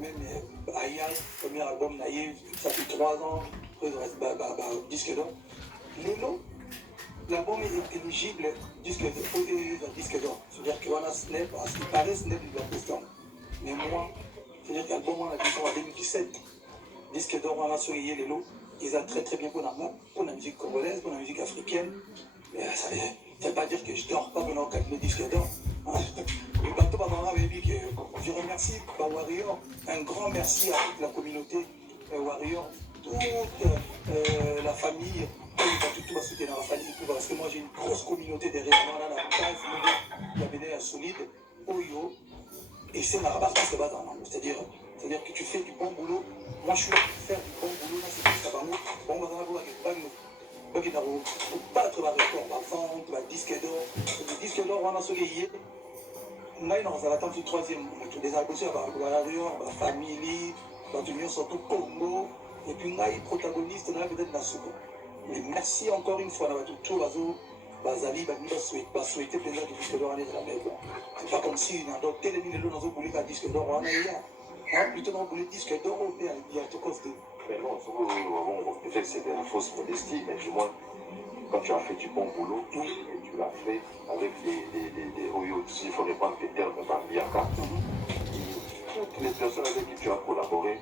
même Aya, premier album naïf, ça fait 3 ans, après il reste disque d'or. Lelo, l'album est éligible disque d'or. C'est-à-dire que voilà, Snap, à ce qui paraît, Snap il doit poster. Mais moi, c'est-à-dire que l'album on a dit en 2017, disque d'or, on a soigné Lelo, ils ont très très bien pour la musique congolaise, pour la musique africaine. Mais ça ne veut pas dire que je ne dors pas pendant le disque d'or. Je remercie Warrior, un grand merci à toute la communauté Warrior, toute la famille, tout va soutenir la famille, parce que moi j'ai une grosse communauté derrière moi, là, la base, la BD solide, Oyo, et c'est ma rabat qui se bat dans l'angle. C'est-à-dire que tu fais du bon boulot, moi je suis là pour faire du bon boulot, là c'est tout ça, bon, on va voir avec battre la record, la vente, la disque d'or, le disque d'or, on a soleillé. Ngai na kozala tant troisième des albums ya Warrior, Family, surtout Congo, et puis ngai protagoniste na peut-être na Soudan. Mais merci encore une fois na tout bazo bazali ba souhaiter plaisir du disque d'or année de la mer. C'est pas comme si na docteur les mille dans bouler ka disque d'or on a ya. Plutôt dans bouler disque d'or au pays il y a tout cause de. Mais non, peut-être c'est de la fausse modestie, mais du moins quand tu as fait du bon boulot, oui. Et tu l'as fait avec des Oyo, il faut répondre tes termes par Biaka. Toutes les personnes avec qui tu as collaboré,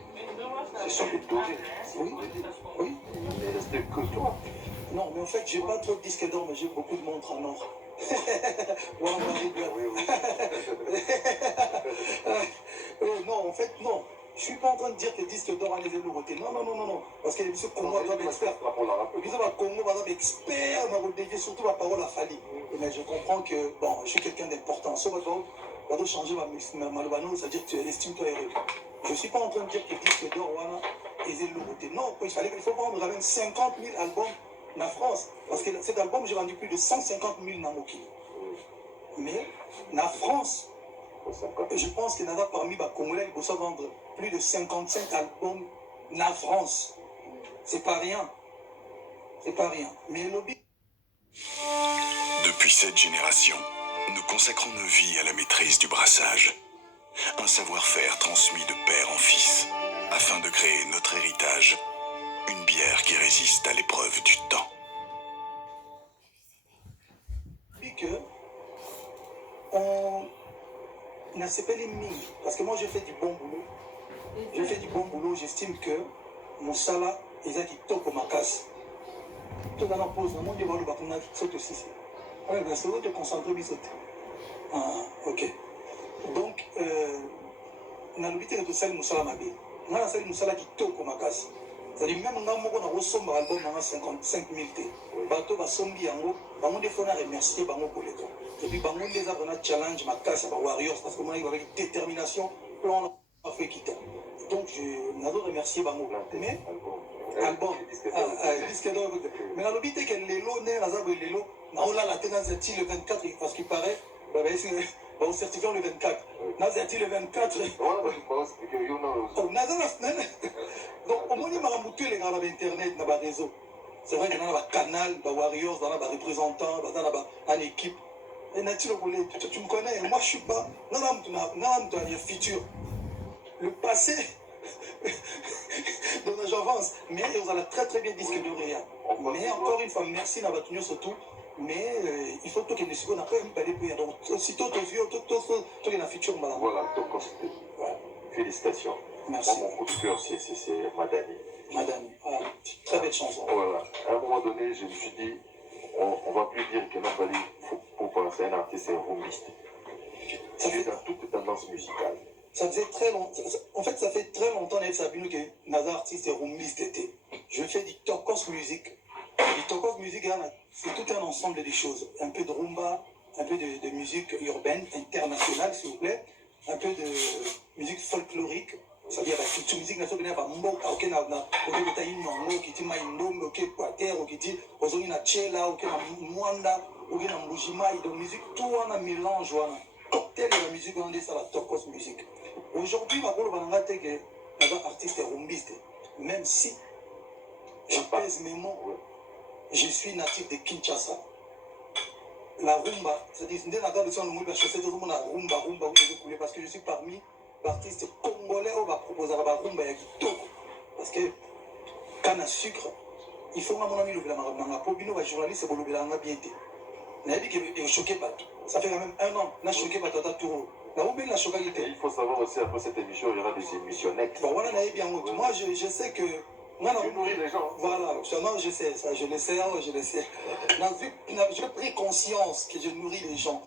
ce sont des dorés. Oui, oui. Il ne reste que toi. Non, mais en fait, j'ai pas trop de disques d'or, mais j'ai beaucoup de montres en or. Ouais, non, en fait, non. Je suis pas en train de dire que disque d'or a les nouveautés. Non. Parce que les musiques Congo doivent être experts. Les musiques Congo doivent être experts, mais surtout la parole à Fali. Mais je comprends que, bon, je suis quelqu'un d'important. Ça va changer ma lobano, c'est-à-dire que tu estimes-toi héros. Je suis pas en train de dire que disque d'or, voilà, et les nouveautés. Non, il faut vendre même 50 000 albums en France. Parce que cet album, j'ai vendu plus de 150 000 Namoki. Mais, en France, je pense qu'il y en a parmi les Congolais qui peuvent vendre plus de 55 albums en France. C'est pas rien. C'est pas rien. Mais le lobby. Depuis cette génération, nous consacrons nos vies à la maîtrise du brassage. Un savoir-faire transmis de père en fils, afin de créer notre héritage, une bière qui résiste à l'épreuve du temps. Puis que on n'a pas les mines, parce que moi j'ai fait du bon boulot. J'estime que mon salaire est qui top pour ma casse. Tout dans la pause, moi je vais le saute aussi. Ouais, ben c'est te concentrer, mais saute. Ah, ok. Donc, on a l'habitude de faire mon salaire ma vie. On a fait mon salaire qui top pour ma casse. C'est-à-dire même on a ressemble à l'album dans 55 000 T. Bateau va sombi yango, bango des fois on a remercié bango pour les temps. Et puis bango les a vraiment challenge ma casse à Warriors parce que moi avec détermination, on a fait quitter. Donc je n'ai remercié bango. Mais album, disque d'or. Mais la lobby que l'élo n'est la zabre l'élo, on a la tenance le 24 parce qu'il paraît, au certifiant le 24. Nazati le 24. Donc, au moins, il m'a rembouté les gars dans Internet, dans le réseau. C'est vrai qu'il y a un canal, des Warriors, dans les représentants, dans une équipe. Et tu me connais, moi je suis pas. Non, il y a futur. Le passé, donc j'avance. Mais vous allez très très bien disque de rien. Mais encore une fois, merci Nabatunio surtout. Mais il faut que les secondes n'a pas parlé plus. Donc, aussitôt aux yeux, tout est dans le futur. Voilà, donc félicitations. Merci. Moi, mon coup de cœur, c'est Madani. Madani, très belle chanson. Voilà. À un moment donné, je me suis dit, on va plus dire que Nabali, pour penser à un artiste, c'est rombiste. Tu es dans toutes les tendances musicales. Ça faisait très longtemps. En fait, ça fait très longtemps que Nazar artiste et rombiste était. Je fais du tokos musique. Du tokos musique, c'est tout un ensemble de choses. Un peu de rumba, un peu de musique urbaine, internationale, s'il vous plaît. Un peu de musique folklorique. C'est-à-dire que la musique nationale, il y a musique, tout un mélange. Cocktail de la musique, on dit ça la tokos musique. Aujourd'hui, ma que artiste rombiste, même si je pèse mes mots, je suis natif de Kinshasa. La rumba, c'est-à-dire que je suis rumba, parce que je suis parmi les artistes congolais bozala barumba ya kitoko parce que canne à sucre il faut que mon ami le blanc pour bino ba journaliste bo le blanc bien té na dit que choqué bateau ça fait quand même 1 an na choqué bateau ta tour na on bien la choqué il faut savoir aussi après cette émission il y aura des émissions next bon voilà na bien moi je sais que moi tu nourris les gens voilà non je sais ça je le sais j'ai pris conscience que je nourris les gens.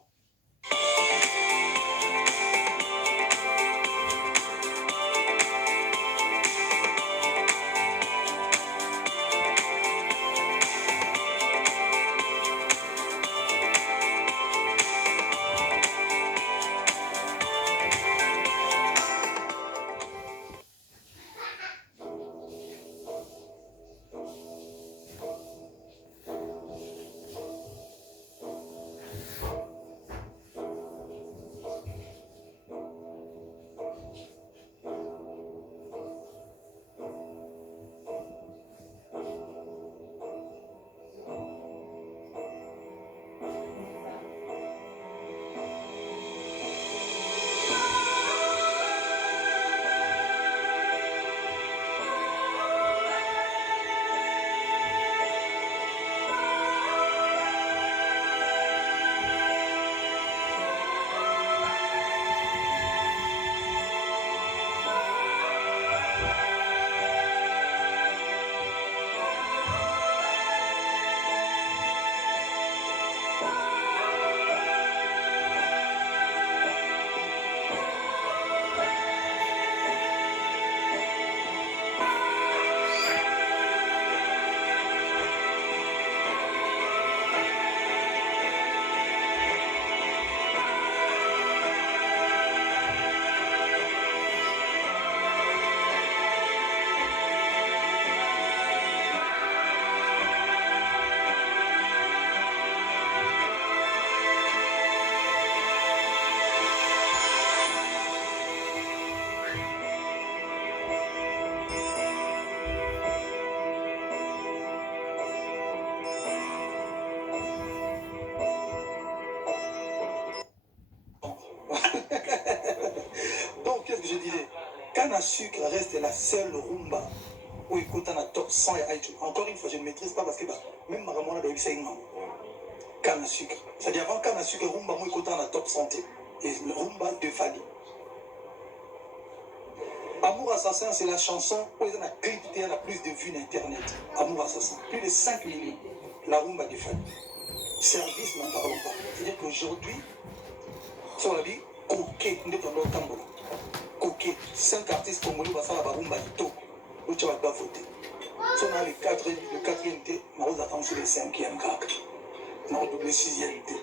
Donc, qu'est-ce que je disais? Canne à sucre reste la seule rumba où écoute un top 100 et iTunes. Encore une fois, je ne maîtrise pas parce que même Maramona a c'est une canne à sucre. C'est-à-dire avant canne à sucre, rumba, moi écoute un top santé. Et le rumba de Fali. Amour Assassin, c'est la chanson où il y a un clip qui a plus de vues d'Internet. Amour Assassin. Plus de 5 millions. La rumba de Fali. Service, n'en parlons pas. C'est-à-dire qu'aujourd'hui, sur la vie, Coquet, nous devons le temps. Coquet, 5 artistes congolais vont faire la rumba de Toko. Où tu vas pas voter. Si on a le 4e T, nous attendons sur le 5e CAC. Nous avons le 6e T.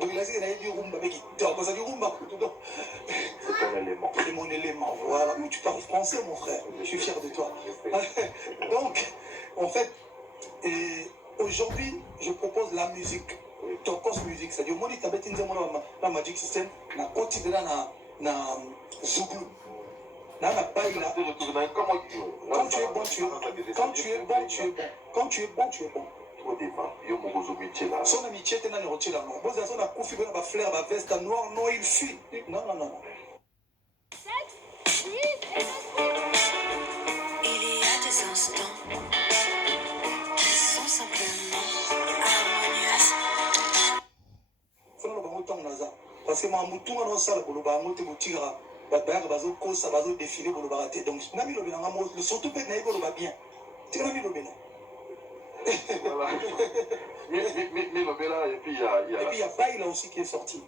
Donc il a dit qu'il y a du rumba, mais il a dit rumba. c'est ton élément C'est mon élément, voilà. Mais tu parles français, mon frère. Je suis fier de toi. Donc, en fait, aujourd'hui, je propose la musique. Tokos musique, c'est-à-dire, moi, je suis dans Magic System, na côté de là, na Zouglou. Quand tu es bon, tu es bon. Quand tu es bon, tu es bon. Quand tu es bon, tu es bon. au départ Son amitié est dans le rotier là. Vous avez un coup, il va flair, la veste noire, non, il fuit. Non, non, non. Il y a des instants qui sont simplement harmonieux. Parce que moi, je suis dans la salle, je suis bazo défilé pour le baraté. Donc, surtout que je bien. Tu as mis le bénin. Voilà. Mais et puis il y a Bail là aussi qui est sorti.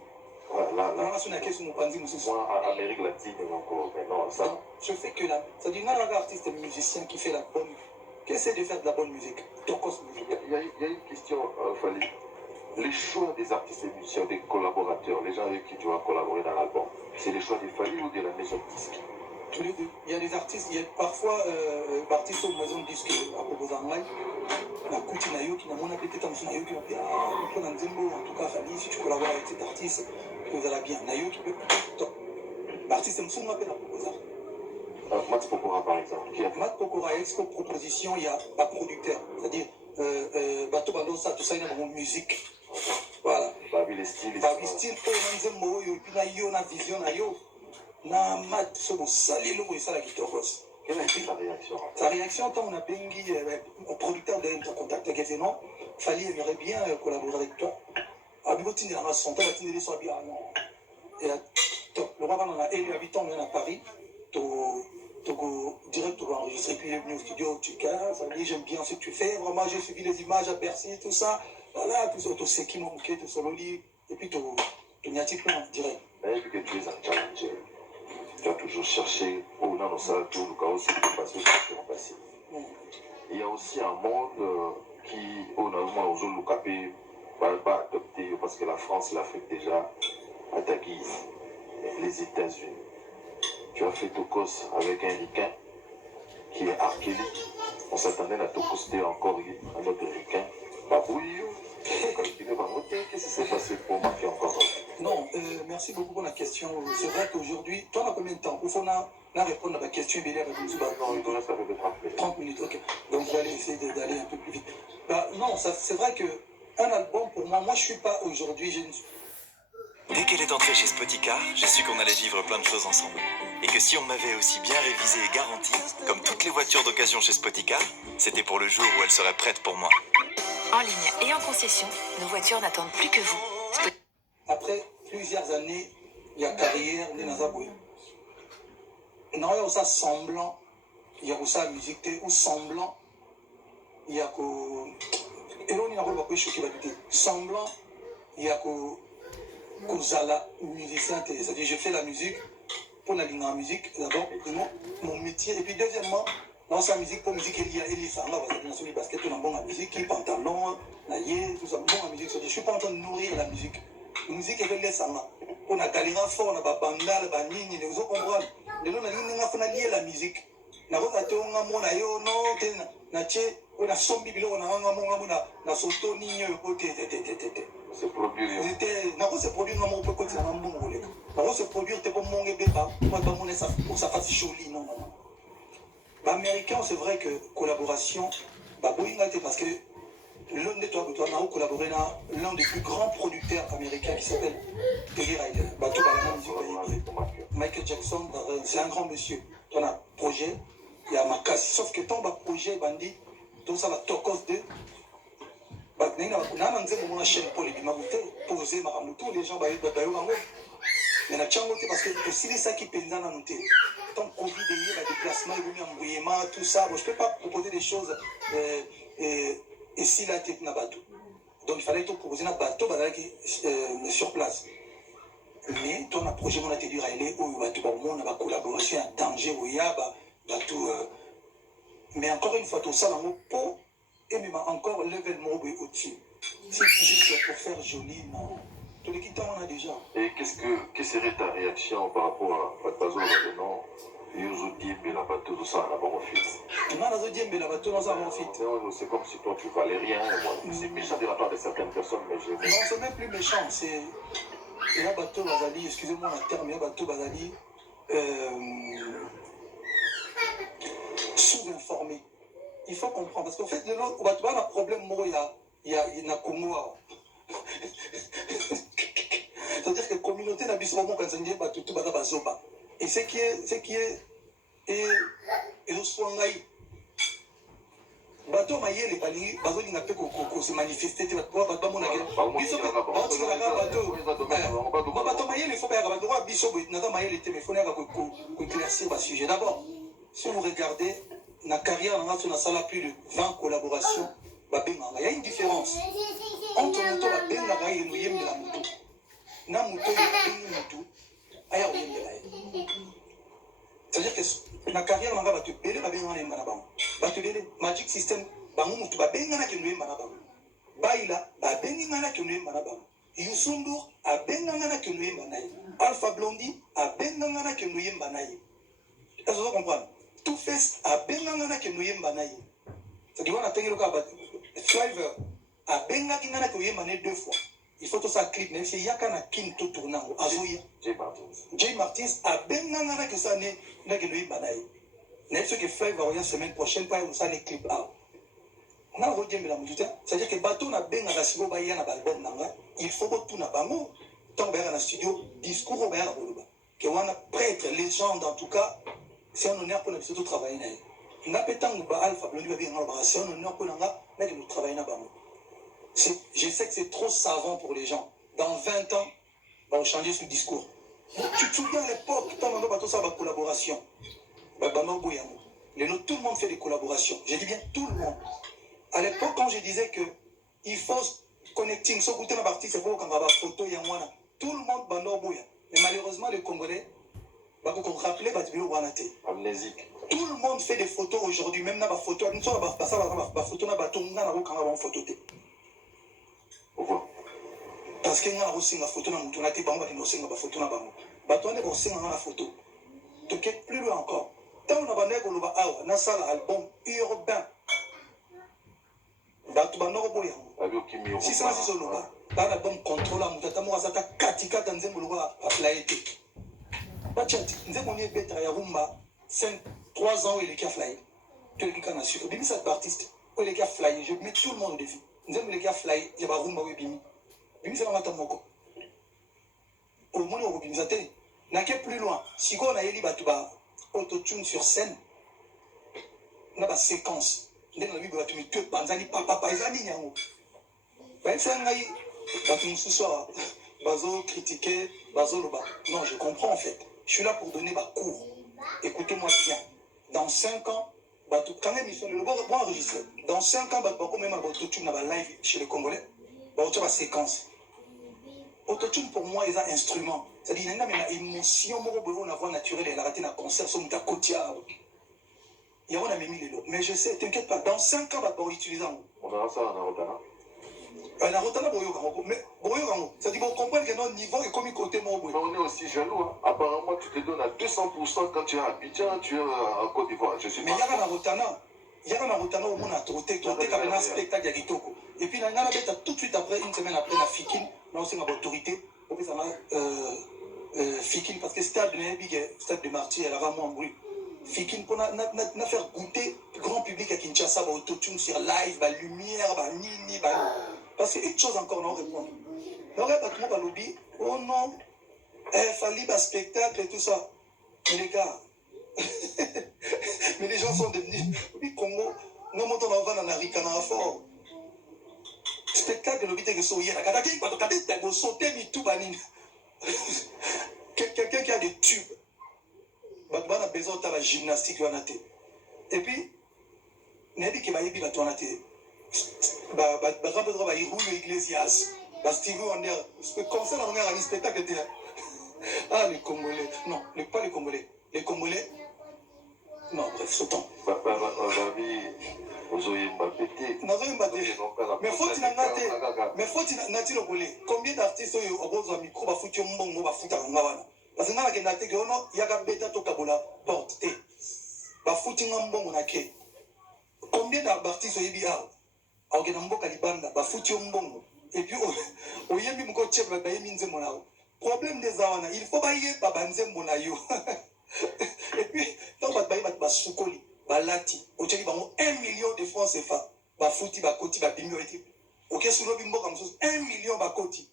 Voilà, Moi, en Amérique latine encore, mais non, ça. je fais que là. C'est-à-dire, il y a un artiste musicien qui fait la bonne. Qui essaie de faire de la bonne musique. Tokos musique. Il y a une question, Fali. Les choix des artistes et musiciens, des collaborateurs, les gens avec qui tu vas collaborer dans l'album, c'est les choix des Fali ou de la maison de disque? Tous les deux. Il y a des artistes, il y a parfois artistes aux maisons de disques à proposer en live. La Kouti Nayo qui n'a pas été dans son Nayo qui m'a dit en tout cas, Fali, si tu collabores avec cet artiste, vous allez bien. Nayo qui peut. L'artiste me m'appelle à proposer. Max Pokora par exemple. Matt Pokora, Expo Proposition, il y a un producteur. C'est-à-dire, Bato Bandosa, tout ça, il y a une musique. Voilà. Babi les styles. Babi style, on a une vision, na mat so bosali eloko esalaki tokos. Quelle a été sa réaction? Sa réaction, quand on a bengi au producteur de notre contact, il non, Fali aimerait bien collaborer avec toi. Abiboti n'a pas son temps, il a dit ah non. Et le roi on a élu habitant à Paris, direct pour enregistrer, puis il est venu au studio, tu casses, ça dit j'aime bien ce que tu fais, vraiment j'ai suivi les images à Bercy, tout ça, voilà, tout ça, tout ce qui m'a manqué, tout ça, Loli, et puis tu n'y as pas direct. Mais vu que tu es un challenger, tu as toujours cherché, oh non, non, ça, tout le chaos, c'est passé, c'est passé. Il y a aussi un monde qui, oh non, moi, on joue le capé, pas adopté, parce que la France, l'Afrique déjà, à ta guise, les États-Unis. Tu as fait Tokos avec un ricain qui est archélique. On s'attendait à Tokoster encore un autre ricain. Babouille, qu'est-ce qui s'est passé pour marquer encore? Non, merci beaucoup pour la question. C'est vrai qu'aujourd'hui, toi, on a combien de temps? Il faut répondre à la question. Non, il nous reste à peu près 30 minutes. 30 minutes, ok. Donc, je vais aller essayer d'aller un peu plus vite. Bah, non, c'est vrai qu'un album, pour moi, je ne suis pas aujourd'hui, Dès qu'elle est entrée chez Spotica, j'ai su qu'on allait vivre plein de choses ensemble. Et que si on m'avait aussi bien révisé et garanti, comme toutes les voitures d'occasion chez Spotica, c'était pour le jour où elle serait prête pour moi. En ligne et en concession, nos voitures n'attendent plus que vous. Après plusieurs années, il y a carrière de Nazaboué. Non, il y a aussi semblant, il y a aussi la musique, ou semblant, il y a que. Et là, on y a pas choqué la beauté. Semblant, il y a que Zala, musicien, c'est-à-dire je fais la musique pour la musique, d'abord, mon métier, et puis deuxièmement, dans sa musique, pour musique, il y a ça, là, on va sur les baskets, on a bon la musique, les pantalons, la yé, tout ça, bon la musique, je ne suis pas en train de nourrir la musique. La musique, elle est ça, on a galéré fort, on a banda, la banini, les autres comprennent. Les gens, on a lié la musique. Na ko kato nga mona yo no te na che on a sombi bilo na nga mona na soto ninyo yo te. C'est produire. C'était na ko se produire nga mo pe ko tsana mbongo le. Na ko se produire te po monge beba pour ba mona ça pour ça fasse joli non. Ba américain c'est vrai que collaboration ba boinga te parce que l'un de toi na collaboré na l'un des plus grands producteurs américains qui s'appelle Teddy Riley. Ba tout ba la musique Michael Jackson c'est un grand monsieur. On a projet il y a ma casse sauf que ton projet bandit tout ça la tokos de bah n'ina na nze mo na chaîne pour les bimabute poser maramuto les gens ba yo bango mais na chango parce que aussi les ça qui pendant na noter ton covid il y a déplacement il y a embrouillement tout ça bon je peux pas proposer des choses et si la tête na bateau donc il fallait tout proposer na bateau sur place. Mais ton projet on a te dire aller où va tout le monde va collaboration en danger où il y a tout mais encore une fois tout ça dans mon pot et même encore level mot au-dessus c'est juste pour faire joli non tous les quittants on a déjà. Et quelle serait ta réaction par rapport à Pazo maintenant Yozo Diembe la bateau tout ça on a pas refait. Non Yozo Diembe la bateau dans un fit. C'est comme si toi tu valais rien c'est méchant de la part de certaines personnes mais je non c'est même plus méchant c'est et là, bateau Bazali, excusez-moi le terme, il bateau Bazali, sous-informé. Il faut comprendre, parce qu'en fait, on va trouver un problème, il y a un Congo. C'est-à-dire que la communauté n'a pas besoin quand on bateau, tout bateau bazoba. Et ce qui est, et le soin bateau maïe les balingi bateau n'a pas qu'on se manifester tu vas pouvoir bateau mon agel biso bateau maïe il faut pas bateau biso n'a maïe les thèmes il faut qu'on éclaircir le sujet d'abord si vous regardez na carrière on a sala plus de 20 collaborations il y a une différence entre moto la benga et nous yembe la moto na moto ya moto aya yembe la c'est-à-dire que na carrière on va te belé ba benga na yemba na bango ba te belé Magic System bango mutu ba benga na ke no yemba na bango baila ba benga na ke no yemba na bango Yusundur a benga na ke no yemba na ye Alpha Blondie a benga na ke no yemba na ye est-ce que vous comprenez Two Face a benga na ke no yemba na ye c'est-à-dire on a tenu le cas Flavor a benga ki na ke yemba na deux fois. Il faut tout ça clip, même si il y a qu'un king tout tournant. Azoya. Jay Martins a bien gagné que ça n'est pas que lui banaï. N'est-ce que Flavor la semaine prochaine pas où ça les clip out. On a redit mais la musique, c'est-à-dire que bateau n'a bien gagné si vous voyez un album nanga, il faut que tout n'a pas mot. Tant que dans le studio, discours au bain à Boloba. que on a prêtre, légende en tout cas, c'est un honneur pour nous de travailler. C'est un honneur pour nous de travailler. Je sais que c'est trop savant pour les gens. Dans 20 ans, on va changer ce discours. Tu te souviens à l'époque, quand on a ça, la collaboration. Tout le monde fait des collaborations. Je dis bien tout le monde. À l'époque, quand je disais que il faut connecting, ce côté de la partie, c'est pour qu'on va photo, tout le monde va nous. Mais malheureusement, les Congolais, qu'on rappelait, amnésique. Tout le monde fait des photos aujourd'hui, même dans la photo, nous sommes pas ça, la photo, Pourquoi? parce que nous avons aussi la photo, nous avons aussi la photo, nous avons aussi la photo. Donc, plus loin encore. Tant on a un album urbain. Si ça, c'est le cas. Dans l'album Contrôle, nous avons un katika dans un boulot à flaïté. Nous avons un bête à Rumba, 3 ans, il est qu'à fly. Tout le monde a su. Bimi, cet artiste, il est qu'à fly. Je mets tout le monde au défi. Nous avons les gars fly, il y a un Rumba, Bimi. Bimi, c'est un matin moko. Au monde, on Bimi, ça t'est. N'a qu'à plus loin. Si on a eu Batouba, autotune sur scène, on a une séquence. On a vu que tu es Banzani, papa, les amis, c'est un gars, ce soir, Bazo critiquer, Bazo Loba. Non, je comprends en fait. Je suis là pour donner ma cours. Écoutez-moi bien. Dans 5 ans, quand même, ils sont le bon enregistré. Dans 5 ans, quand même, autotune va live chez les Congolais, tu as séquence. Autotune pour moi, c'est un instrument. C'est-à-dire, il y a une émotion, on a voix naturelle, elle a raté un concert sur ta côtière. Il y a un mis les lots. Mais je sais, t'inquiète pas, dans 5 ans, on va utiliser. On verra ça en Arotana. En Arotana, mais c'est-à-dire qu'on comprend que notre niveau est comme côté mon. Mais on est aussi jaloux. Hein. Apparemment, tu te donnes à 200% quand tu es à Abidjan, tu es en Côte d'Ivoire. Je suis mais il y a un Arotana. Il y a un Arotana au monde à Troté, comme un spectacle à Gitoko. Et puis, il y a un bête tout de suite après, une semaine après, la Fikin, là aussi, ma autorité, pour que ça m'a Fikin, parce que stade de Martyr, elle a vraiment bruit. Fikin, pour nous faire goûter le grand public à Kinshasa, autotune sur live, la lumière, la nini, parce que une chose encore, non répondre. L'aurait pas tout le monde lobby, oh non, il fallait un spectacle et tout ça. Mais les gars, mais les gens sont devenus, oui, Congo, nous montons en van en Arikana fort. Spectacle, le but est que ce soit hier, quelqu'un qui a des tubes. On a besoin de la gymnastique. Et puis, il y a des gens qui ont été Iglesias, Stevie Wonder, comme ça, on a un spectacle. Ah, les Congolais. Non, pas les Congolais. Les Congolais. Non, bref, sautons. Mais faut-il combien d'artistes ont un micro, foutu un bon, va foutre un gawana. Parce que dans la gueule, il y a un bêta to kabola porte. Va foutre un bon, on a que. Combien d'artistes ont eu bien? Au Genambo Kalibanda, va foutre un bon. Et puis, au Yemi Mko Tchèque, va bailler Minze Monao. Problème des Awana, il faut bailler Babanze Monayo. Et puis, tant que bailler Basukoli, Balati, au Tchèque, 1 million de francs CFA. Va foutre, va koti, va bimio et ok, sur le bimbo comme ça, 1 million va koti.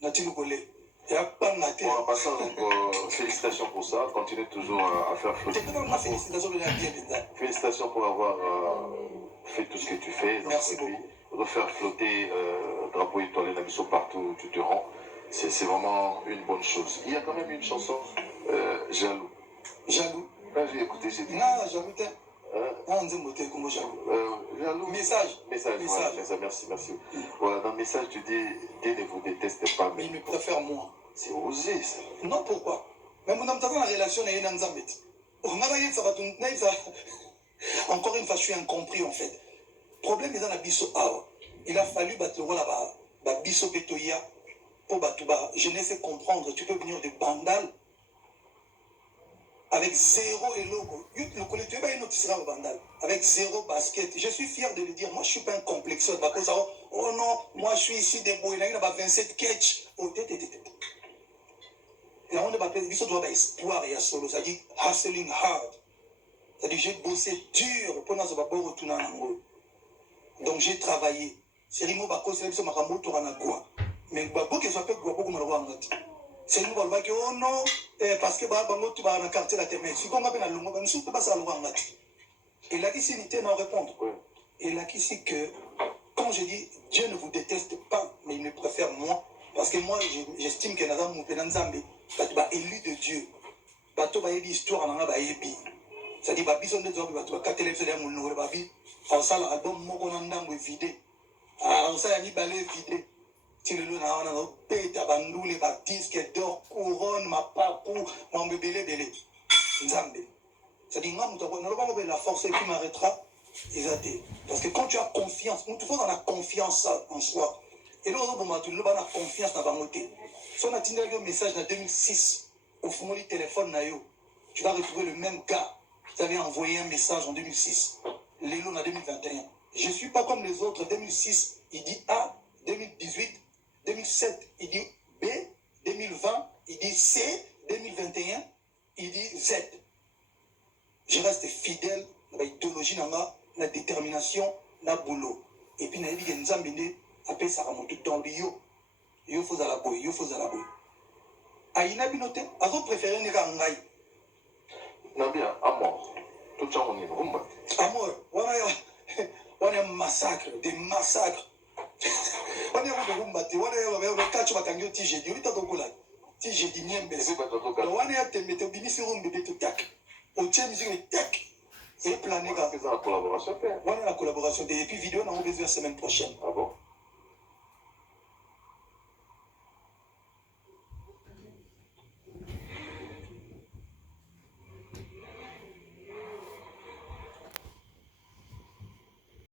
N'a-t-il pas collé? Bon, en passant, donc, félicitations pour ça. Continuez toujours à faire flotter. Félicitations pour avoir fait tout ce que tu fais. Donc, merci beaucoup. Refaire flotter drapeau étoilé Nabiso partout où tu te rends, c'est vraiment une bonne chose. Il y a quand même une chanson, Jaloux. Jaloux. Quand j'ai écouté, j'ai dit. Non, jaloux. Jaloux. Message. Voilà, merci. Voilà, dans le message, tu dis, Dieu ne vous déteste pas, mais il me préfère moi. C'est osé, ça. Non, pourquoi? Mais mon dans la relation est un zambet. Encore une fois, je suis incompris en fait. Problème est dans la biso awa. Il a fallu battre la biso betoya pour batouba. Je ne sais comprendre. Tu peux venir de Bandal avec 0 et logo. Le collectif est notifié au Bandal. Avec 0 basket. Je suis fier de le dire. Moi, je ne suis pas un complexeur. Oh non, moi, je suis ici debout. Il y a 27 catch. Oh, et on va appeler ça doit espoir et solo. Ça dit hustling hard. Ça dit j'ai bossé dur pour nous retourner en Angola. Donc j'ai travaillé. C'est Rimo Bako, c'est ma ramoto à Nagua. Mais Babo qui s'appelle Guabo comme le roi en c'est nous balba que oh non parce que ba bango tu ba na quartier la teme si comme na longo ba nsu ba sa longo ngati et là ici n'était non répondre et là ici que quand je dis Dieu ne vous déteste pas mais il me préfère moi parce que moi j'estime que Nazam Moupena Nzambe ba élu de Dieu bato ba yebi histoire na ba yebi ça dit ba bison de zob bato ka téléphone mon no ba bi en sala album moko na ndango vidé ah on ça ni balé vidé Tirelo na wana no peta bandule ba disque d'or couronne ma papu mon bébé belé Nzambe ça dit moi muto no ba la force et puis m'arrêtera exacté parce que quand tu as confiance nous faut dans la confiance en soi et là on va tout le ba na confiance na bangoté si on a tinda le message en 2006 au fond du téléphone na yo tu vas retrouver le même gars qui t'avait envoyé un message en 2006 Lélo en 2021 je suis pas comme les autres 2006 il dit A 2018 2007, il dit B, 2020, il dit C, 2021, il dit Z. Je reste fidèle à l'idéologie, à la détermination, à boulot. Et puis, il y a des gens qui appellent ça dans le yo. Yo faut à la boue, yo faut à la boue. Aïna binote, à vous préférez ne pas en aïe. Non, bien, à mort. Tout ça, on est rumba. À mort, on a un massacre, des massacres. On est au Rumba, on est au catch Batango TG, on est au Gola. TG dit Niembe. On est à te mettre au Binici Rumba de tout tac. Au tient musique tac. C'est plané. On a fait la collaboration. On a la collaboration. Et puis vidéo, on a besoin la semaine prochaine. Ah bon?